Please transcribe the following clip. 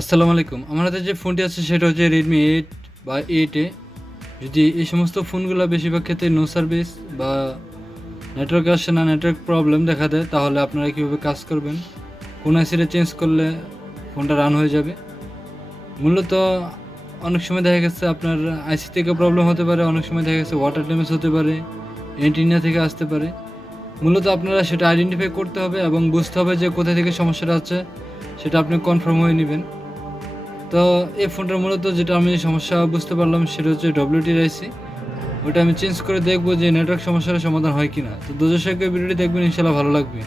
আসসালামু আলাইকুম। আমার হাতে যে ফোনটি আছে সেটা হচ্ছে Redmi 8 বা 8A। যদি এই সমস্ত ফোনগুলো বেশিরভাগ ক্ষেত্রে নো সার্ভিস বা নেটওয়ার্ক আসে না, নেটওয়ার্ক প্রবলেম দেখা দেয়, তাহলে আপনারা কীভাবে কাজ করবেন, কোন আইসিটা চেঞ্জ করলে ফোনটা রান হয়ে যাবে। মূলত অনেক সময় দেখা গেছে আপনার আইসি থেকে প্রবলেম হতে পারে, অনেক সময় দেখা গেছে ওয়াটার ড্যামেজ হতে পারে, অ্যান্টিনা থেকে আসতে পারে। মূলত আপনারা সেটা আইডেন্টিফাই করতে হবে এবং বুঝতে হবে যে কোথা থেকে সমস্যাটা হচ্ছে, সেটা আপনি কনফার্ম হয়ে নেবেন। তো এই ফোনটার মূলত যেটা আমি সমস্যা বুঝতে পারলাম সেটা হচ্ছে ডব্লিউটির আইসি। ওটা আমি চেঞ্জ করে দেখবো যে নেটওয়ার্ক সমস্যার সমাধান হয় কিনা। তো দর্শক ভিডিওটি দেখবেন, ইনশাল্লাহ ভালো লাগবে।